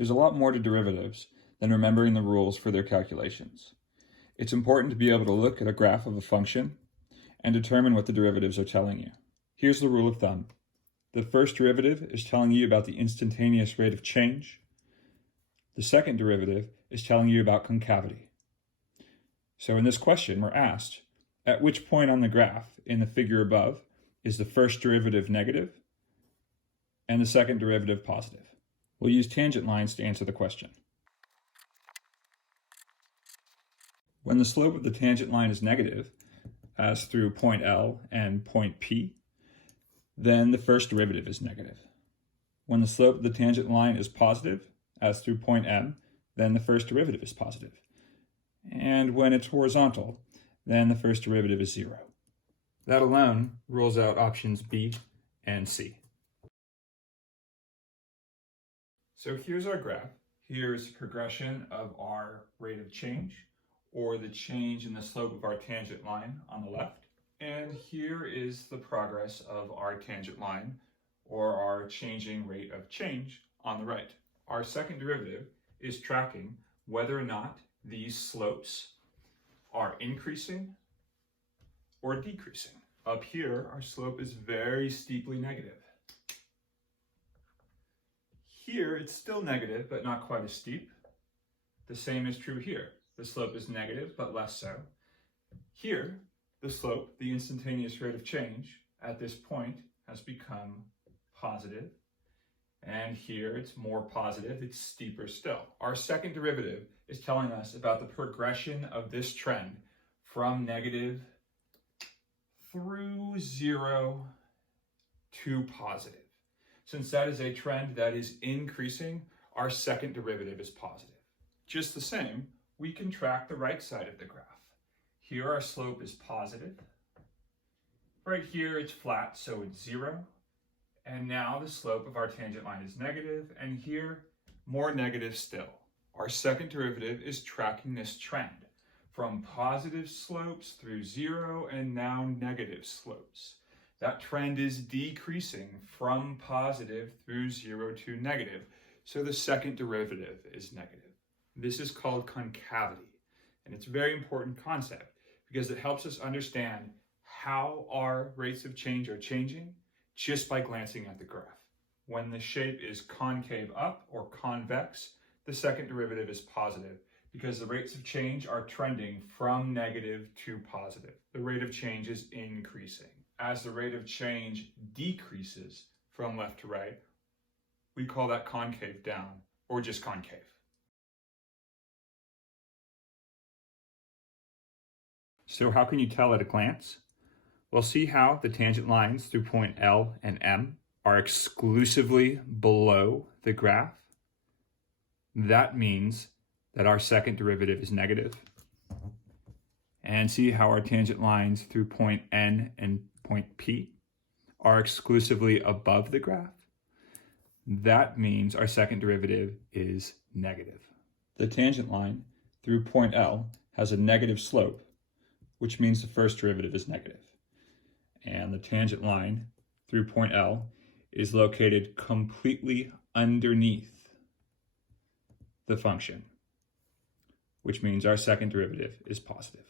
There's a lot more to derivatives than remembering the rules for their calculations. It's important to be able to look at a graph of a function and determine what the derivatives are telling you. Here's the rule of thumb. The first derivative is telling you about the instantaneous rate of change. The second derivative is telling you about concavity. So in this question, we're asked, at which point on the graph in the figure above is the first derivative negative and the second derivative positive? We'll use tangent lines to answer the question. When the slope of the tangent line is negative, as through point L and point P, then the first derivative is negative. When the slope of the tangent line is positive, as through point M, then the first derivative is positive. And when it's horizontal, then the first derivative is 0. That alone rules out options B and C. So here's our graph. Here's the progression of our rate of change, or the change in the slope of our tangent line on the left. And here is the progress of our tangent line, or our changing rate of change on the right. Our second derivative is tracking whether or not these slopes are increasing or decreasing. Up here, our slope is very steeply negative. Here, it's still negative, but not quite as steep. The same is true here. The slope is negative, but less so. Here, the slope, the instantaneous rate of change, at this point has become positive. And here it's more positive, it's steeper still. Our second derivative is telling us about the progression of this trend from negative through 0 to positive. Since that is a trend that is increasing, our second derivative is positive. Just the same, we can track the right side of the graph. Here our slope is positive. Right here it's flat, so it's 0. And now the slope of our tangent line is negative, and here more negative still. Our second derivative is tracking this trend from positive slopes through 0 and now negative slopes. That trend is decreasing from positive through 0 to negative, so the second derivative is negative. This is called concavity, and it's a very important concept because it helps us understand how our rates of change are changing just by glancing at the graph. When the shape is concave up or convex, the second derivative is positive because the rates of change are trending from negative to positive. The rate of change is increasing. As the rate of change decreases from left to right, we call that concave down or just concave. So how can you tell at a glance? Well, see how the tangent lines through point L and M are exclusively below the graph? That means that our second derivative is negative. And see how our tangent lines through point N and point P are exclusively above the graph? That means our second derivative is negative. The tangent line through point L has a negative slope, which means the first derivative is negative. And the tangent line through point L is located completely underneath the function, which means our second derivative is positive.